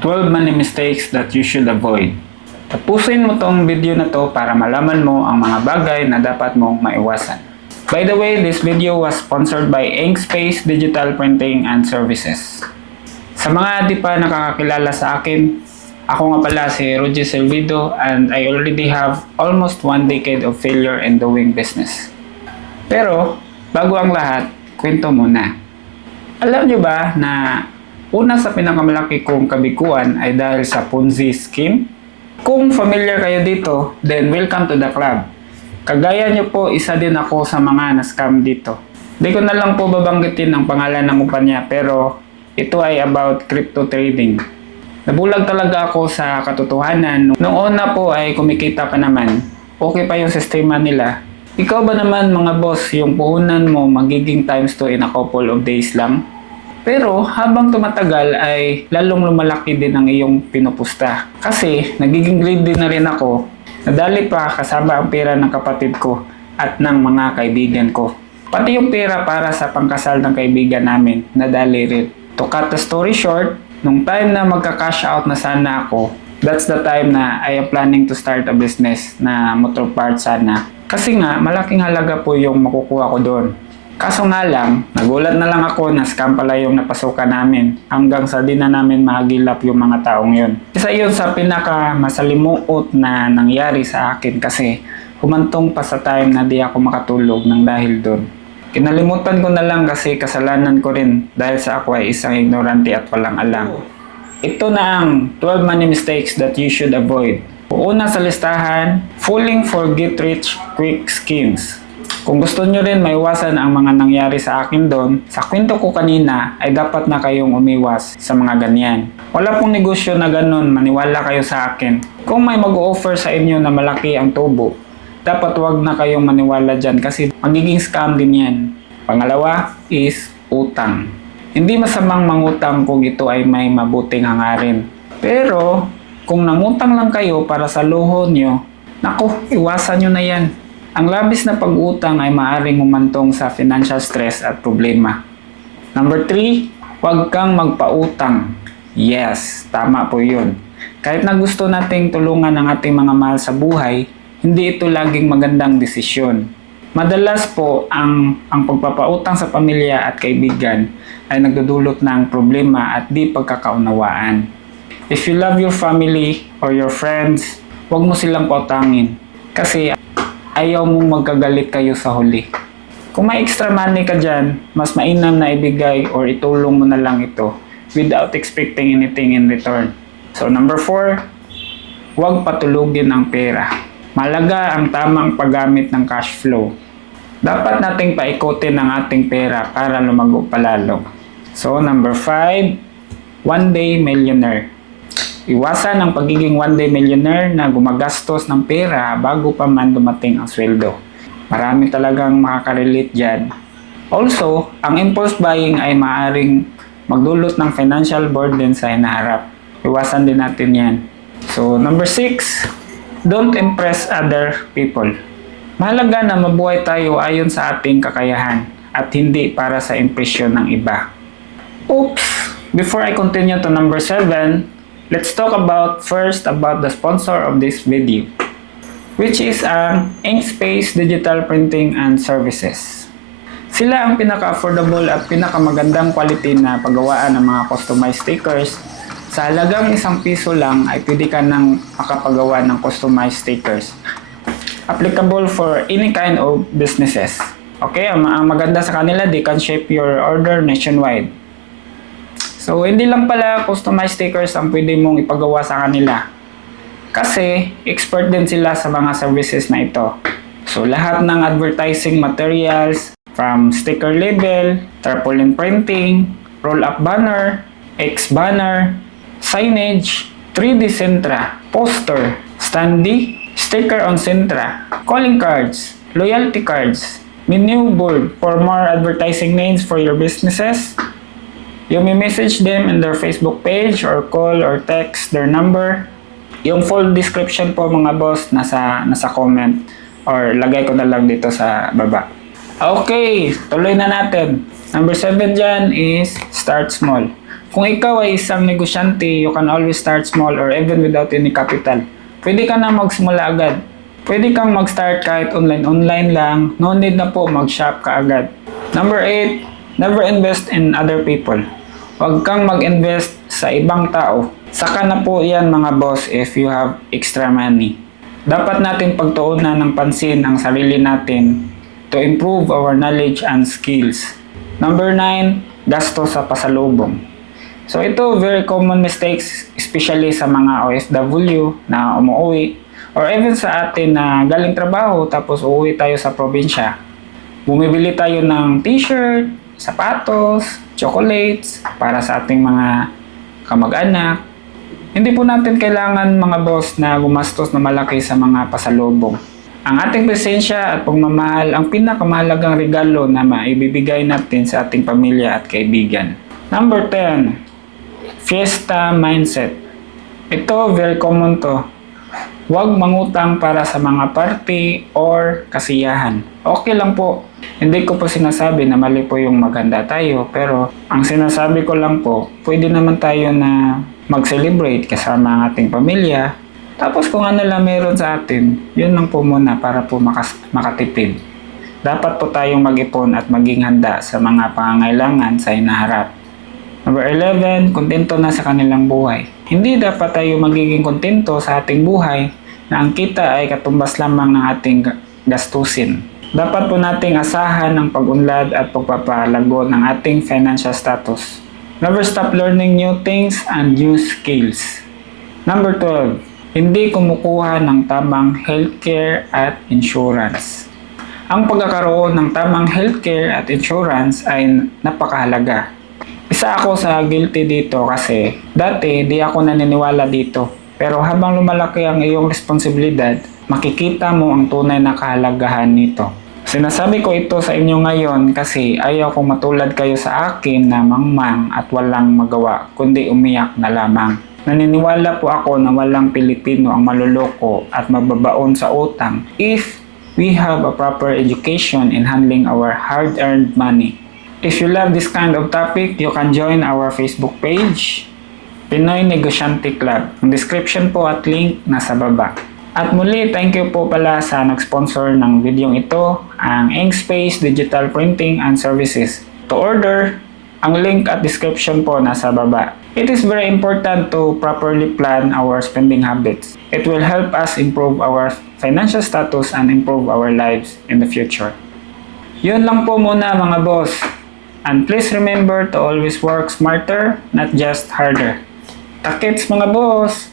12 money mistakes that you should avoid. Tapusin mo tong video na to para malaman mo ang mga bagay na dapat mong maiwasan. By the way, this video was sponsored by Inkspace Digital Printing and Services. Sa mga di pa nakakakilala sa akin, ako nga pala si Roger Silvido and I already have almost 1 decade of failure in doing business. Pero, bago ang lahat, kwento muna. Alam nyo ba na una sa pinakamalaki kong kabiguan ay dahil sa Ponzi scheme? Kung familiar kayo dito, then welcome to the club. Kagaya nyo po, isa din ako sa mga na-scam dito. Di ko na lang po babanggitin ang pangalan ng kumpanya pero ito ay about crypto trading. Nabulag talaga ako sa katotohanan. Noong una po ay kumikita pa naman. Okay pa yung sistema nila. Ikaw ba naman mga boss, yung puhunan mo magiging times 2 in a couple of days lang? Pero habang tumatagal ay lalong lumalaki din ang iyong pinupusta. Kasi nagiging greedy na rin ako. Nadali pa kasama ang pera ng kapatid ko at ng mga kaibigan ko. Pati yung pera para sa pangkasal ng kaibigan namin, nadali rin. To cut the story short, nung time na magka-cash out na sana ako, that's the time na I am planning to start a business na motor parts sana. Kasi nga, malaking halaga po yung makukuha ko doon. Kaso nga lang, nagulat na lang ako na scam pala yung napasukan namin hanggang sa di na namin mahagilap yung mga taong yun. Isa yun sa pinaka masalimuot na nangyari sa akin kasi humantong pa sa time na di ako makatulog ng dahil doon. Kinalimutan ko na lang kasi kasalanan ko rin dahil sa ako ay isang ignorante at walang alam. Ito na ang 12 money mistakes that you should avoid. Una sa listahan, falling for get rich quick schemes. Kung gusto nyo rin maiwasan ang mga nangyari sa akin doon, sa kwento ko kanina ay dapat na kayong umiwas sa mga ganyan. Wala pong negosyo na ganun, maniwala kayo sa akin. Kung may mag-offer sa inyo na malaki ang tubo, dapat wag na kayong maniwala dyan kasi magiging scam din yan. Pangalawa is utang. Hindi masamang mangutang kung ito ay may mabuting hangarin. Pero kung nangutang lang kayo para sa luho nyo, naku, iwasan nyo na yan. Ang labis na pag-utang ay maaaring humantong sa financial stress at problema. Number 3, huwag kang magpautang. Yes, tama po yun. Kahit na gusto nating tulungan ang ating mga mahal sa buhay, hindi ito laging magandang desisyon. Madalas po, ang pagpapautang sa pamilya at kaibigan ay nagdudulot ng problema at di pagkakaunawaan. If you love your family or your friends, huwag mo silang pautangin. Kasi ayaw mong magkagalit kayo sa huli. Kung may extra money ka dyan, mas mainam na ibigay or itulong mo na lang ito without expecting anything in return. So number 4, huwag patulugin ang pera. Malaga ang tamang paggamit ng cash flow. Dapat nating paikutin ang ating pera para lumago palalo. So number 5, one day millionaire. Iwasan ang pagiging one day millionaire na gumagastos ng pera bago pa man dumating ang sweldo. Marami talagang makaka-relate dyan. Also, ang impulse buying ay maaaring magdulot ng financial burden sa hinaharap. Iwasan din natin yan. So, number 6, don't impress other people. Mahalaga na mabuhay tayo ayon sa ating kakayahan at hindi para sa impresyon ng iba. Oops! Before I continue to number 7, let's talk first about the sponsor of this video, which is Inkspace Digital Printing and Services. Sila ang pinaka-affordable at pinakamagandang quality na paggawaan ng mga customized stickers. Sa halagang ₱1 lang ay pwede ka nang makapagawa ng customized stickers. Applicable for any kind of businesses. Okay, ang maganda sa kanila, they can ship your order nationwide. So, hindi lang pala customized stickers ang pwede mong ipagawa sa kanila. Kasi, expert din sila sa mga services na ito. So, lahat ng advertising materials, from sticker label, tarpaulin printing, roll-up banner, X-banner, signage, 3D Sintra, poster, standee, sticker on Sintra, calling cards, loyalty cards, menu board for more advertising needs for your businesses. You may message them in their Facebook page or call or text their number. Yung full description po mga boss nasa comment or lagay ko na lang dito sa baba. Okay, tuloy na natin. Number 7 dyan is start small. Kung ikaw ay isang negosyante, you can always start small or even without any capital. Pwede ka na magsimula agad. Pwede kang mag-start kahit online lang. No need na po mag-shop ka agad. Number 8, never invest in other people. Huwag kang mag-invest sa ibang tao. Saka na po yan mga boss if you have extra money. Dapat natin pagtuunan ng pansin ang sarili natin to improve our knowledge and skills. Number 9, gasto sa pasalubong. So ito very common mistakes especially sa mga OFW na umuwi or even sa atin na galing trabaho tapos uuwi tayo sa probinsya. Bumibili tayo ng t-shirt, sapatos, chocolates para sa ating mga kamag-anak. Hindi po natin kailangan mga boss na gumastos na malaki sa mga pasalubong. Ang ating presensya at pagmamahal ang pinakamahalagang regalo na maibibigay natin sa ating pamilya at kaibigan. Number 10, fiesta mindset. Ito very common to. Huwag mangutang para sa mga party or kasiyahan. Okay lang po. Hindi ko po sinasabi na mali po yung maganda tayo, pero ang sinasabi ko lang po, pwede naman tayo na mag-celebrate kasama ang ating pamilya. Tapos kung ano lang meron sa atin, yun lang po muna para po makatipid. Dapat po tayong mag-ipon at maging handa sa mga pangangailangan sa inaharap. Number 11, kontento na sa kanilang buhay. Hindi dapat tayo magiging kontento sa ating buhay na ang kita ay katumbas lamang ng ating gastusin. Dapat po nating asahan ang pag-unlad at pagpapalago ng ating financial status. Never stop learning new things and new skills. Number 12, hindi kumukuha ng tamang healthcare at insurance. Ang pagkakaroon ng tamang healthcare at insurance ay napakahalaga. Isa ako sa guilty dito kasi dati di ako naniniwala dito. Pero habang lumalaki ang iyong responsibilidad, makikita mo ang tunay na kahalagahan nito. Sinasabi ko ito sa inyo ngayon kasi ayaw kong matulad kayo sa akin na mangmang at walang magawa kundi umiyak na lamang. Naniniwala po ako na walang Pilipino ang maluloko at mababaon sa utang if we have a proper education in handling our hard-earned money. If you love this kind of topic, you can join our Facebook page, Pinoy Negosyante Club. Ang description po at link nasa baba. At muli, thank you po pala sa nag-sponsor ng video ito, ang Inkspace Digital Printing and Services. To order, ang link at description po nasa baba. It is very important to properly plan our spending habits. It will help us improve our financial status and improve our lives in the future. Yun lang po muna mga boss. And please remember to always work smarter, not just harder. Takits mga boss!